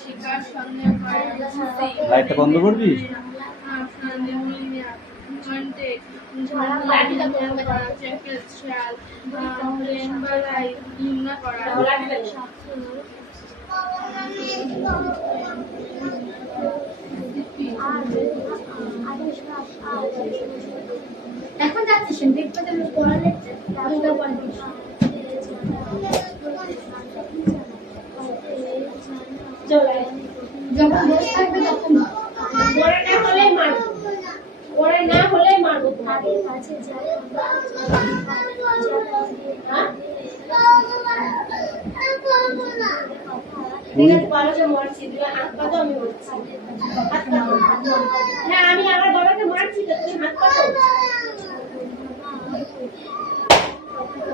শিকার সঙ্গে লাইটটা বন্ধ করবি? এখন যাচ্ছি দেখতে পড়া লেগছে যখন বসে থাকবে তখন পড়ে না হলে মারবো, পড়ে না হলে মারবো তোমাকে। ঠিক আছে, বাবাকে মারছি, তুমি হাত পাতো, আমি মারছি। হ্যাঁ, আমি আমার বাবাকে মারছি তো তুমি হাত পাতো।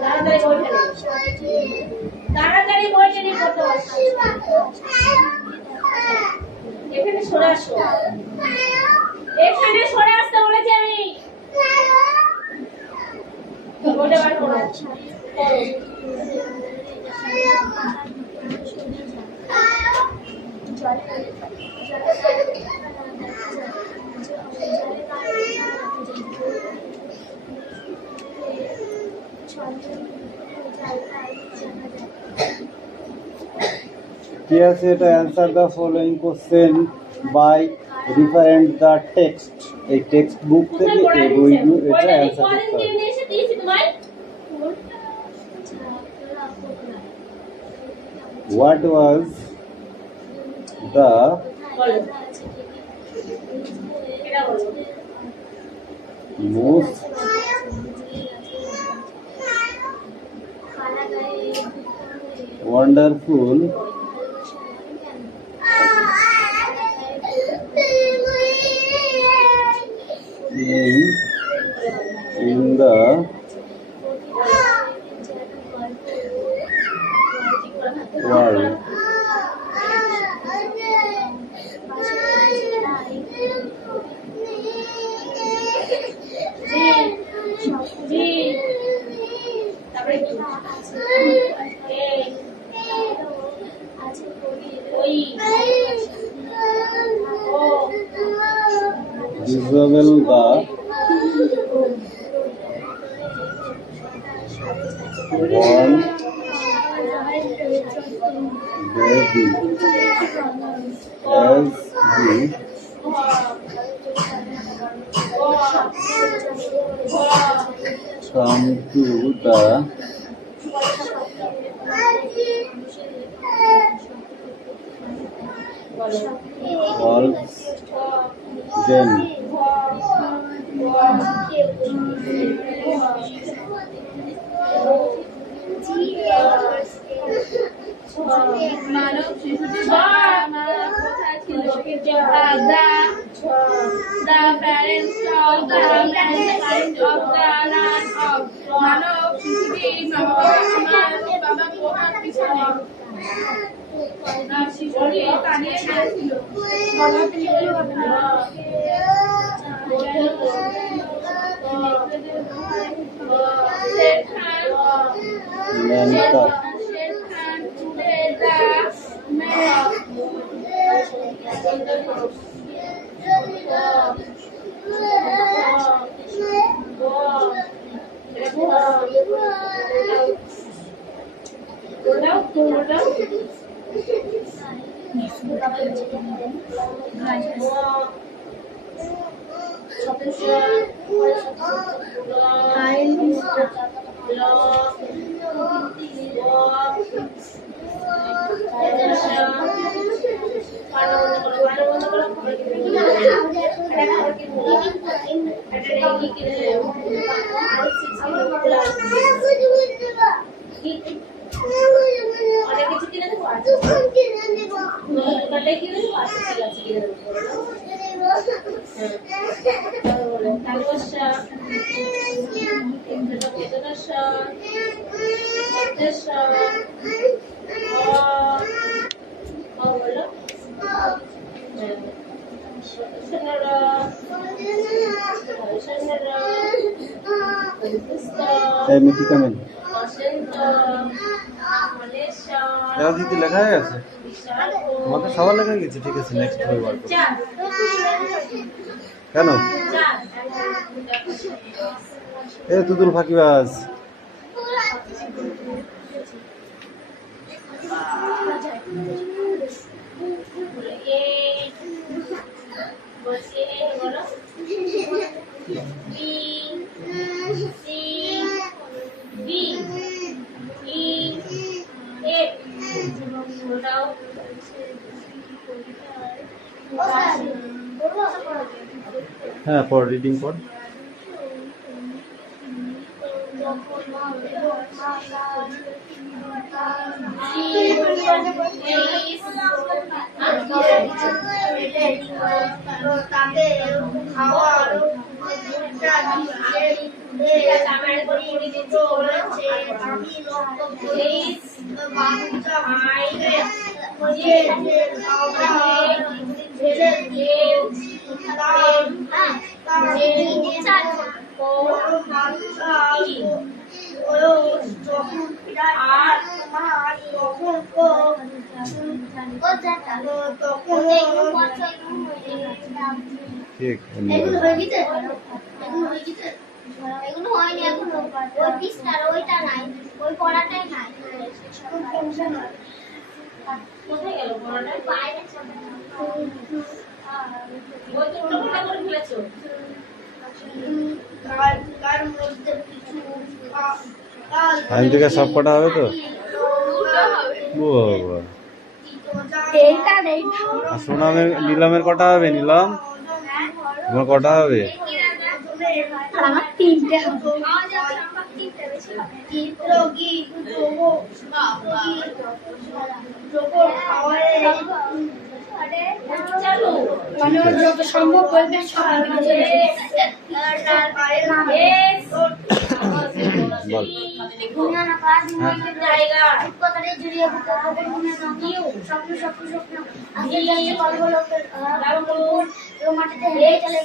তাড়াতাড়ি বইটা নিয়ে, তাড়াতাড়ি বইটা নিয়ে পড়তে বসো। এখানে সরে আসো, এখানে সরে আসতে বলেছি আমি। বইটা বার করো। কি আছে এটা? Answer the following question by referring the text. এই টেক্সট বুক থেকে এই বইগুলো এটা অ্যান্সার করতে হবে। What was the most wonderful thing in the world? Disable the born baby as we come to the world's then মানব শিশুটি কোথায় ছিল? The parents of the land of মানব শিশুটি বাবা পোহার পিছনে শিশুটি পালিয়ে গিয়েছিল। Hey, Miti, come in. লেখা হয়ে গেছে। তোমাদের সবার লেগে গেছে, ঠিক আছে নেক্সট রবিবার করো। চার কেন চার এ তুতুল ফাঁকিবাজ, এ বসে এ বলো B C D E F ওটাও হ্যাঁ পর রিডিং পর। ঠিক এগুলো হয়নি এখনো, ওই পিসটার ওইটা নাই, ওই পড়াটাই নাই। কোথায় গেল পড়াটা? বাইরে ওই তো উল্টো করে ফেলেছো। টাইম থেকে সব কটা হবে তো? বাবা। আর সোনামের নিলামের কটা হবে? নিলাম তোমার কটা হবে? আমার তিনটে চলো মানে ওর যত সম্ভব বলবে সব বল। জায়গা মাটিতে হেঁটে চলে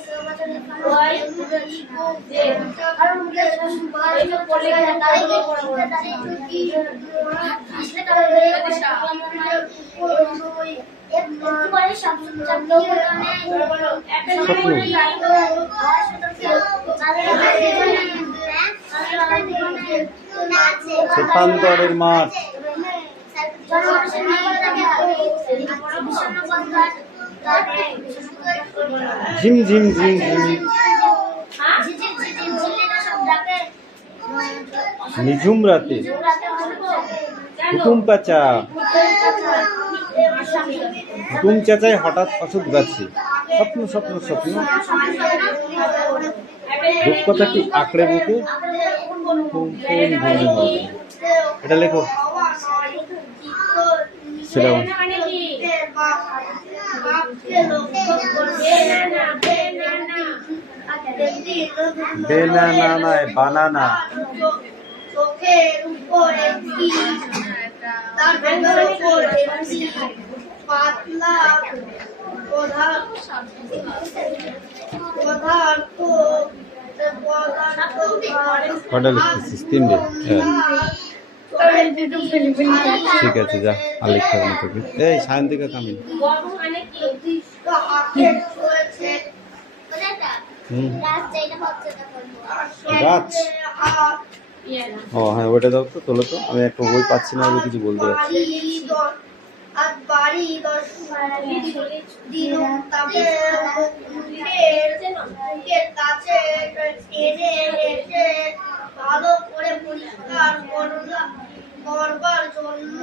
সেপান্তরের মাঠ। ঝিম ঝিম ঝিম ঝিম নিঝুম রাতে হুকুম পাচা হুকুম চেঁচায় হঠাৎ অসুখ গাছে, স্বপ্ন স্বপ্ন স্বপ্ন রূপকথাটি আঁকড়ে বুকে কোন ঘুমে হবে। এটা লেখো সেটা বল। মানে কি? বেনানা নয় বানানা। চোখের উপরে তার উপরে পাতলা পদার্থ কটা লিখতেছিস? তিনটে? হ্যাঁ ঠিক আছে যা, আর লিখতে হবে না তোকে। এই সায়ন্তিকা কামিন। গর্ব মানে কি? হুম গাছ গাছ। ও হ্যাঁ ওইটা দাও তো, তোলো তো। আমি একটা বই পাচ্ছি না, আমি কিছু বলতে পারছি। ভালো করে পরিষ্কার করবার জন্য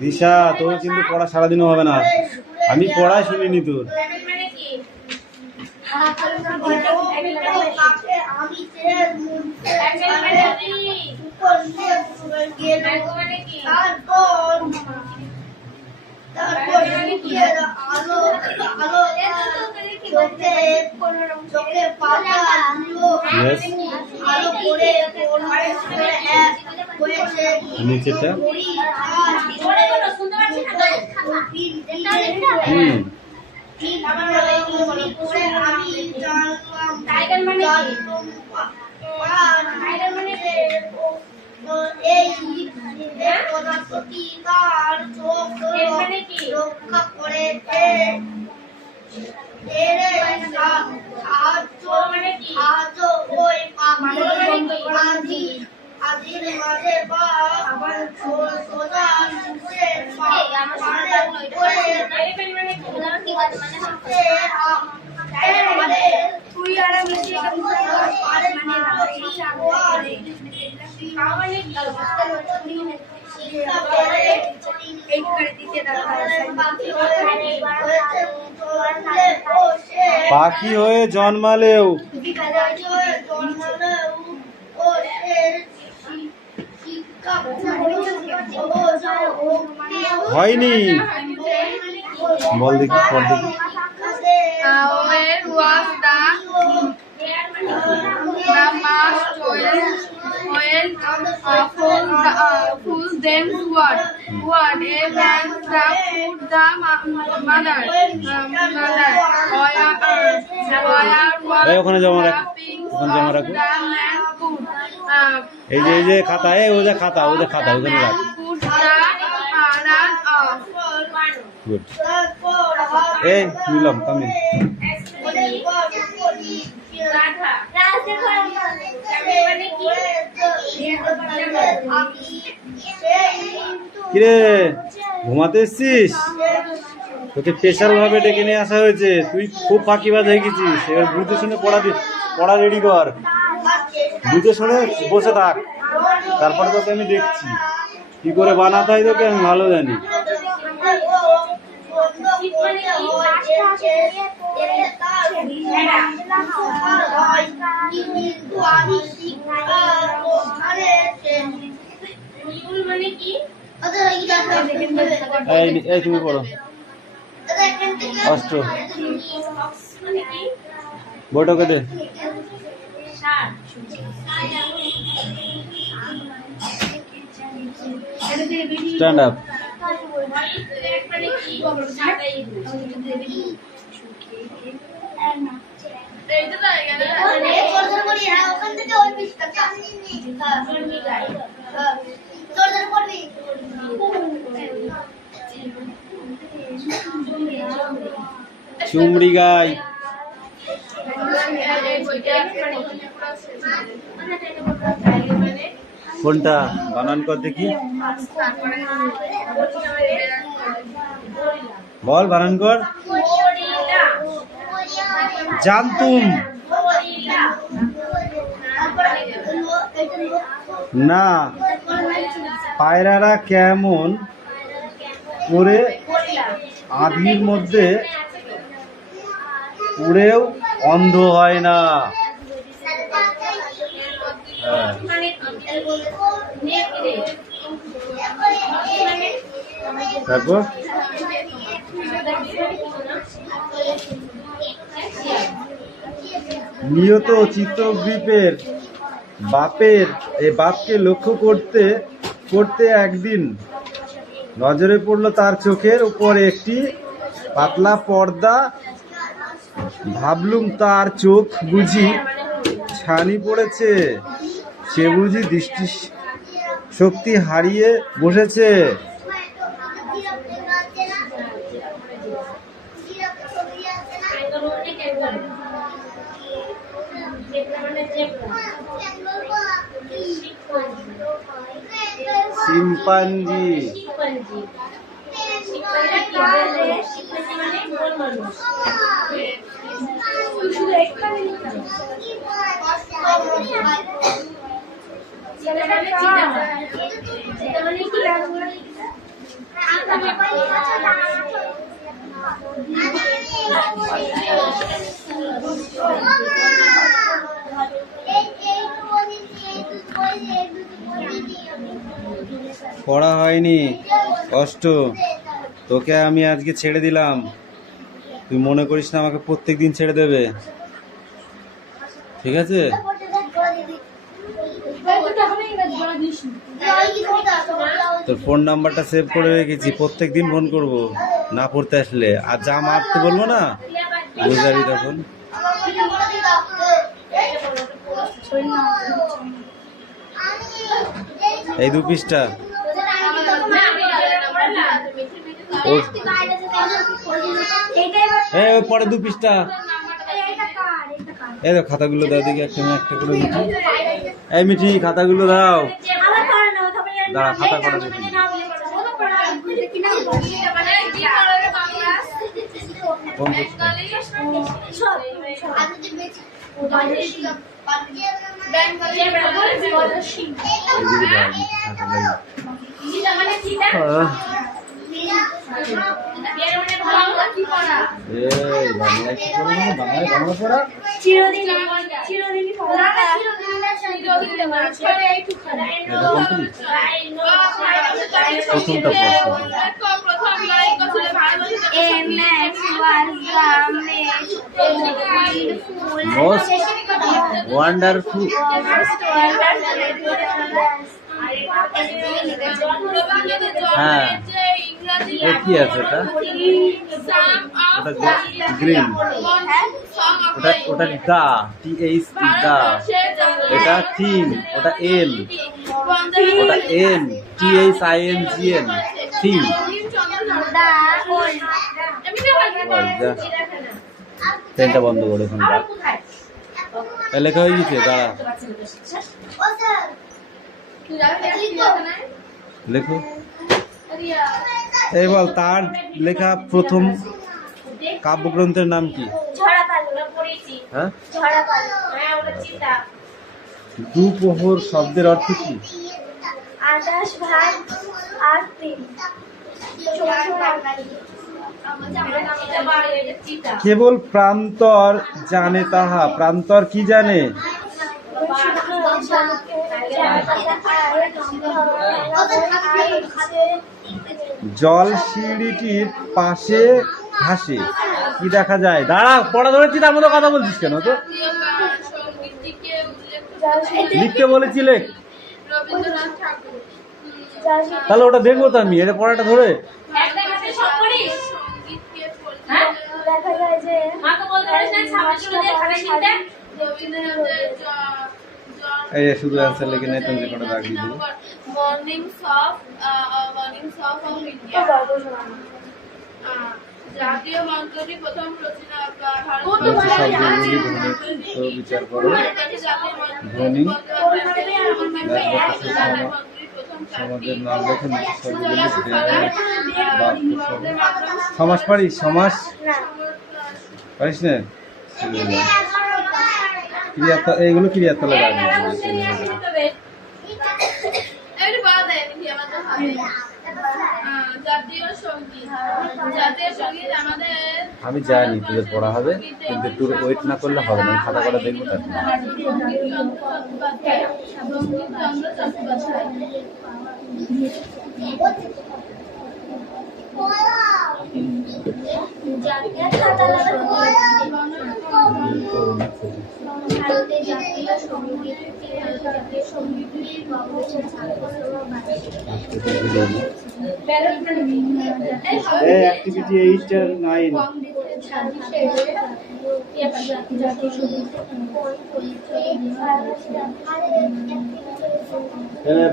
দিশা তোর কিন্তু পড়া সারাদিনও হবে না, আমি পড়াই শুনিনি তোর। মানে কি? Yes. ভালো করে নিচেটা টাইগার মানে কি? রক্ষা করে আদির মাঝে বা সোজা তুই আর আমি পাখি হয়ে জন্মালেও হয়নি। বল দেখি বল দেখি। Where was the mast full then what? What a man the food the mother এই ওখানে জমা রাখ, ওখানে জমা রাখো। এই যে খাতা, ওই যে খাতা ওখানে রাখ। গুড। এই নিলাম কামি। কিরে ঘুমাতে এসছিস? তোকে স্পেশাল ভাবে ডেকে নিয়ে আসা হয়েছে। তুই খুব ফাঁকিবাজ হয়ে গেছিস। এবার বুঝে শুনে পড়া রেডি কর। বুঝে শুনে বসে থাক, তারপরে তোকে আমি দেখছি কি করে বানাতে হয়। তোকে আমি ভালো জানি। এই তুমি পড়ো। অষ্ট বইটাকে দে। Stand up. চুমড়ি গাই। কোনটা বানান কর দেখি, বল বানান কর। জানতুম না পায়রারা কেমন করে আধির মধ্যে উড়েও অন্ধ হয় না। তারপর নিয়ত চিত্রগ্রীপের বাপকে লক্ষ্য করতে করতে একদিন নজরে পড়লো তার চোখের উপরে একটি পাতলা পর্দা। ভাবলুম তার চোখ বুঝি ছানি পড়েছে, সে বুঝি দৃষ্টি শক্তি হারিয়ে বসেছে। শিম্পাঞ্জি পড়া হয়নি কষ্ট। তোকে আমি আজকে ছেড়ে দিলাম, তুই মনে করিস না আমাকে প্রত্যেকদিন ছেড়ে দেবে, ঠিক আছে? তোর ফোন নাম্বারটা সেভ করে রেখেছি, প্রত্যেক দিন ফোন করব না পড়তে আসলে। আর যা মারতে বলবো না বুঝে যাবি তখন। এই 2 পৃষ্ঠা ওই পরে 2 পৃষ্ঠা। এই দেখো খাতাগুলো দাও দিকে, একটা করে মিঠি। এই মিঠি খাতাগুলো দাও। দাঁড়া খাতা করা দেখি। কোন পৃষ্ঠা? Most wonderful. হ্যাঁ কি আছে এটা? ওটা গ্রিন, ওটা দা TH দা, এটা থিম, ওটা এল, ওটা এম THINGN থিম। পেনটা বন্ধ করে এখন লেখা হয়ে গেছে। দাঁড়া লেখো। এই বল তার লেখা প্রথম কাব্যগ্রন্থের নাম কি? হ্যাঁ, দুপোহর শব্দের অর্থ কি? আকাশ ভাগ আর দিন। কেবল প্রান্তর জানে তাহা। প্রান্তর কি জানে? জল সিঁড়িটির পাশে ভাসে, কি দেখা যায়? দাঁড়া পড়া ধরেছি, তার মতো কথা বলছিস কেন? তো লিখতে বলেছি, লেখ। তাহলে ওটা দেখবো তো আমি, এটা পড়াটা ধরে। এই শুধু অ্যান্সার লিখে নেই, তুমি কোনটা দাগ দিয়ে দেবো। জাতীয় মঞ্চটি প্রথম রচনা বিচার করো। ধ্বনি সমাজের নাম লেখে সমাস পারিস? সমাস পারিস না? এইগুলো ক্রিয়াতলে রাখবি। আমি জানি তোদের পড়া হবে, কিন্তু একটু ওয়েট না করলে হবে না। খাতা করা দেখবো তার অ্যাক্টিভিটি 8 আর 9।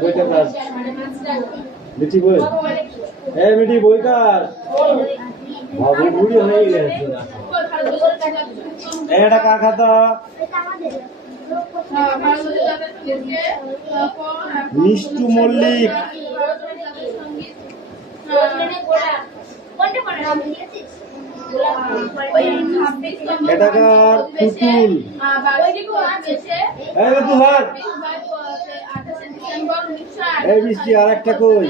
বইটা কাজ মিঠি বই। মিঠি বই কাজ ভাবি বুড়ি হয়ে গেছে। এটা কার খাতা? মিষ্টু মল্লিক। এটা কার? পুতুল। এই বৃষ্টি আর একটা কই?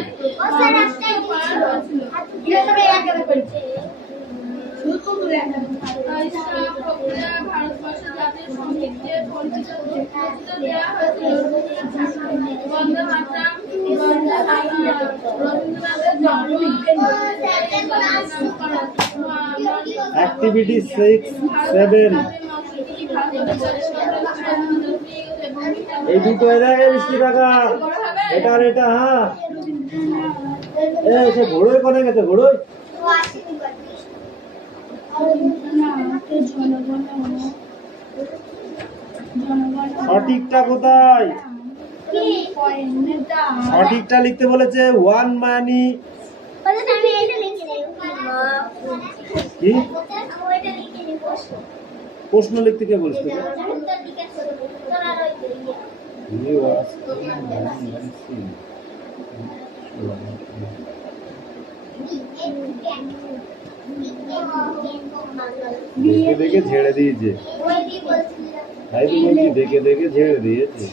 ভারতবর্ষের জাতীয় সঙ্গীত দিয়ে পরিচিত দেওয়া হয়েছিল বন্দে মাতরম। রবীন্দ্রনাথের জন্ম অ্যাক্টিভিটি 6, 7 এই দুটো এলাকায় বৃষ্টি টাকা এটা আর এটা, হ্যাঁ। সে ঘোড়োয় কোনে গেছে, ঘোড়োয়? সঠিকটা কোথায়? সঠিকটা লিখতে বলেছে ওয়ান মানি। কি প্রশ্ন লিখতে কে বলছে? দেখে দেখে ছেড়ে দিয়েছে, তাই তো বলছি, দেখে দেখে ছেড়ে দিয়েছে।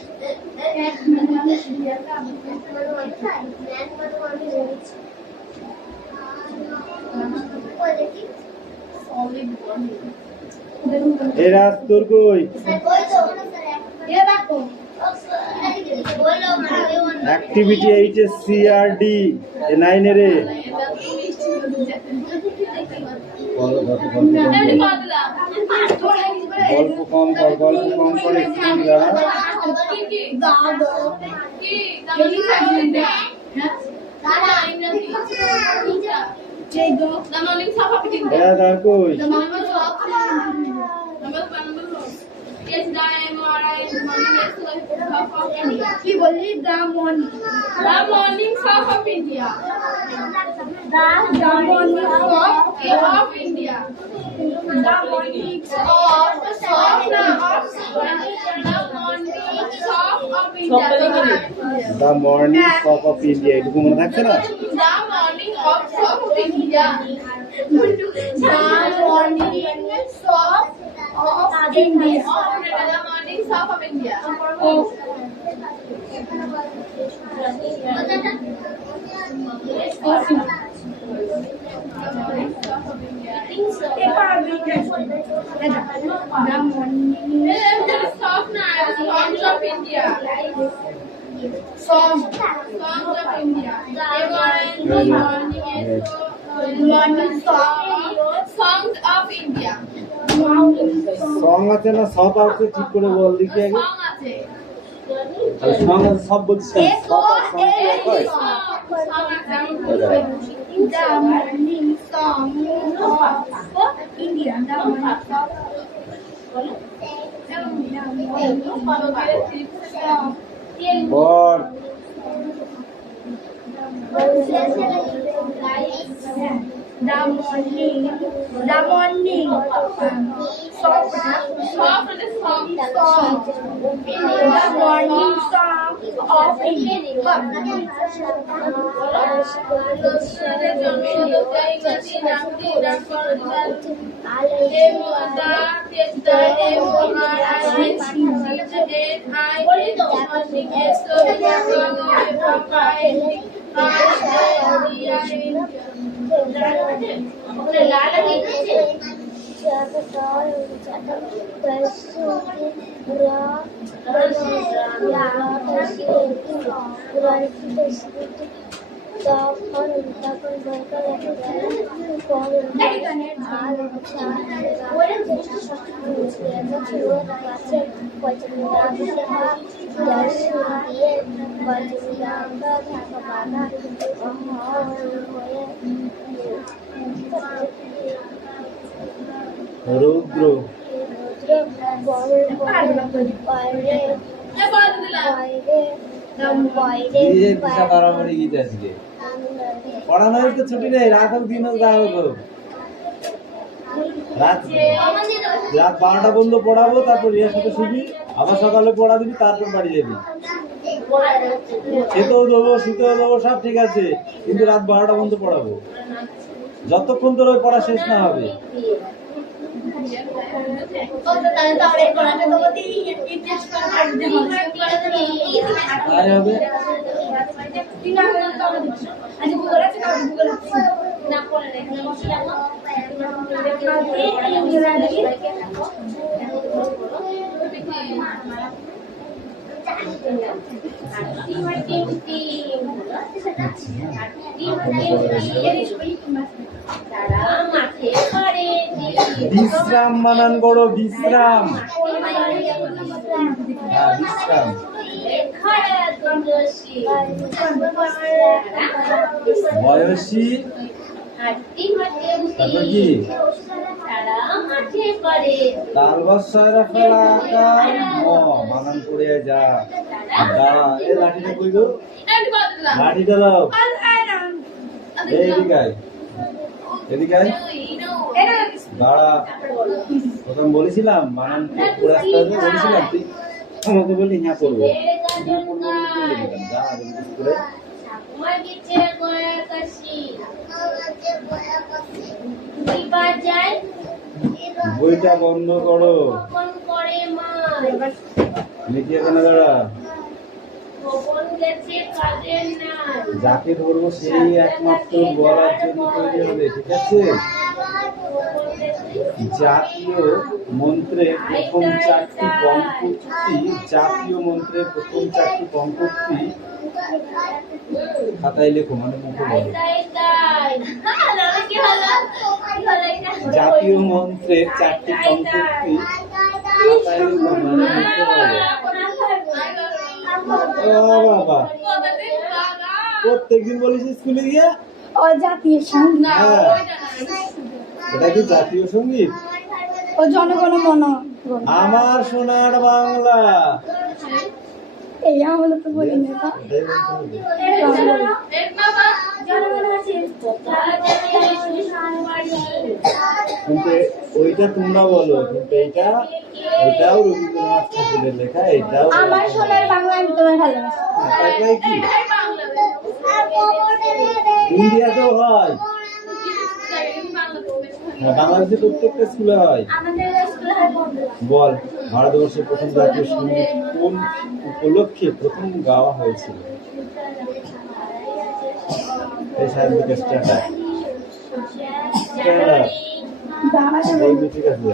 এ রাজ তোর কই? অ্যাক্টিভিটি 8 এর CRD এ 9 এর গল্প কম কর, গল্প কম করে স্কুল যারা। কি বললি? The morning song of India. The morning song of India. The morning song of India. The morning সক অফ ইন্ডিয়া, এটুকু মনে থাকছে না? The morning of song of India. The morning song of India. The morning song of India. Songs of India. Songs of India. Song আছে না সব আছে? ঠিক করে বল দেখি আগে। Song আছে। আর সং আছে সব বলছিস, সব আর সং কি এক হয়? The morning song of India. The morning song. Ball. The morning song. The morning song of India. রৌদ্র পড়ানো তো ছুটি নেই, রাত হোক দিন হোক, রাত হোক, রাত 12টা পর্যন্ত পড়াবো, তারপর রিয়ার সাথে শুবি, আবার সকালে পড়া দিবি, তারপর বাড়ি যাবি। খেতেও দেবো, শুতেও দেবো, সব ঠিক আছে, কিন্তু রাত 12টা পর্যন্ত পড়াবো, যতক্ষণ তোর ওই পড়া শেষ না হবে। তাই হবে। বিশ্রাম বানান করো, বিশ্রাম। হ্যাঁ, বিশ্রাম। বয়সী তারপর কি তালবস্যরা ফেলা আকার ম বানান করে যা দাঁড়া এই লাঠিটা কই গো লাঠিটা দাও এইদিকে আয় এদিকে আয় দাঁড়া প্রথম বলেছিলাম বানান পুরো আসতে হবে বলেছিলাম তুই আমাকে বললি হ্যাঁ করবো যা করে বইটা বন্ধ করো লিখে এখানে দাঁড়া যাকে ধরবো সেই একমাত্র বলার জন্য তৈরি হবে ঠিক আছে জাতীয় মন্ত্রের প্রথম চারটি পঙ্ক্তি জাতীয় মন্ত্রের প্রথম চারটি পঙ্ক্তি খাতায় লেখো মানে মুখে বলো জাতীয় মন্ত্রের চারটি পঙ্ক্তি খাতায় লেখো মানে মুখে বলো বাবা প্রত্যেকদিন বলিস স্কুলে গিয়ে ও জাতীয় সঙ্গীত এটা কি জাতীয় সঙ্গীত ও জনগণ মন আমার সোনার বাংলা এই আমরা তো বলি না কিন্তু ওইটা তোমরা বলো কিন্তু এটাও রবীন্দ্রনাথ ঠাকুরের লেখা এটাও আমার সোনার বাংলা আমি তোমার ভালোবাসি এটাই কি ইন্ডিয়াতেও হয় বাংলাদেশে প্রত্যেকটা স্কুলে হয় বল ভারতবর্ষের প্রথম জাতীয় সঙ্গীত কোন উপলক্ষে প্রথম গাওয়া হয়েছিল এই সাহিত্যিক স্ট্যান্ডার্ড ঠিক আছে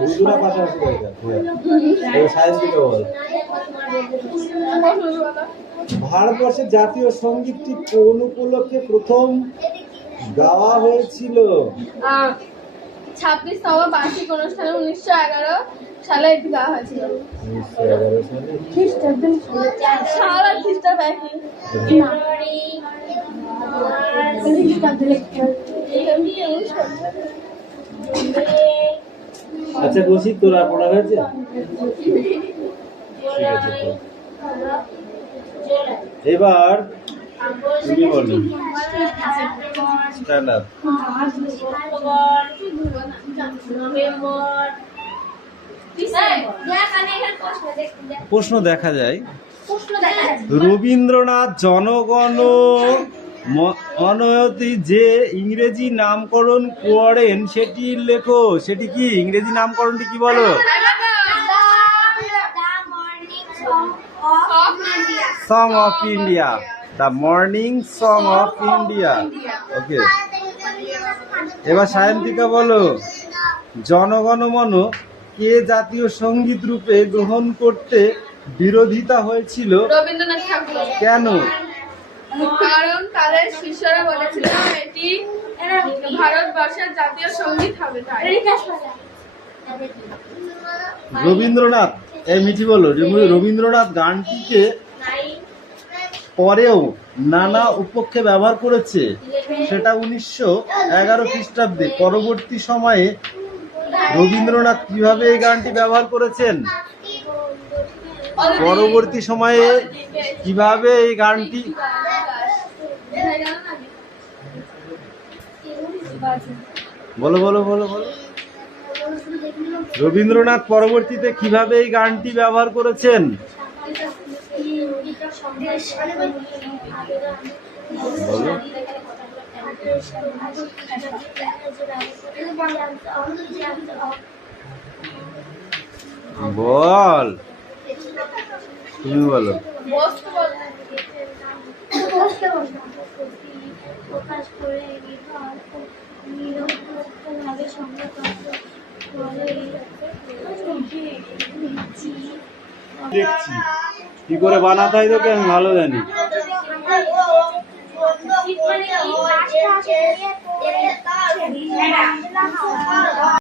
দুজোড়া পাশাপাশি সাহিত্যিক বল ভারতবর্ষের জাতীয় সঙ্গীতটি কোন উপলক্ষে প্রথম গাওয়া হয়েছিল 26তম বার্ষিক অনুষ্ঠানে 1911 সালে এটি গাওয়া হয়েছিল 1911 সালে খ্রিস্টাব্দ সারা খ্রিস্টাব্দ আচ্ছা বলছি তোরা পড়া হয়েছে ঠিক আছে এবার তুমি বলো স্ট্যান্ড আপ প্রশ্ন দেখা যায় রবীন্দ্রনাথ জনগণ অনয়তি যে ইংরেজি নামকরণ করেন সেটি লেখো সেটি কি ইংরেজি নামকরণটি কি বলো song of India the morning song of India okay এবার সায়ন্তিকা বলো জনগণমন কে জাতীয় সঙ্গীত রূপে গ্রহণ করতে বিরোধিতা হয়েছিল রবীন্দ্রনাথ ঠাকুর কেন কারণ তাদের শিষ্যরা বলেছিল এটি ভারতবর্ষের জাতীয় সঙ্গীত হবে তাই রবীন্দ্রনাথ এই মিঠি বলো রবীন্দ্রনাথ গানটিকে পরেও নানা উপলক্ষে ব্যবহার করেছে সেটা 1911 খ্রিস্টাব্দে পরবর্তী সময়ে রবীন্দ্রনাথ কিভাবে এই গানটি ব্যবহার করেছেন পরবর্তী সময়ে কিভাবে এই গানটি বলো বলো বলো বলো রবীন্দ্রনাথ পরবর্তীতে কিভাবে এই গানটি ব্যবহার করেছেন বলো বল তুমি বলো প্রকাশ করে নিরপেক্ষভাবে দেখছি কি করে বানাতে হয় তোকে আমি ভালো জানি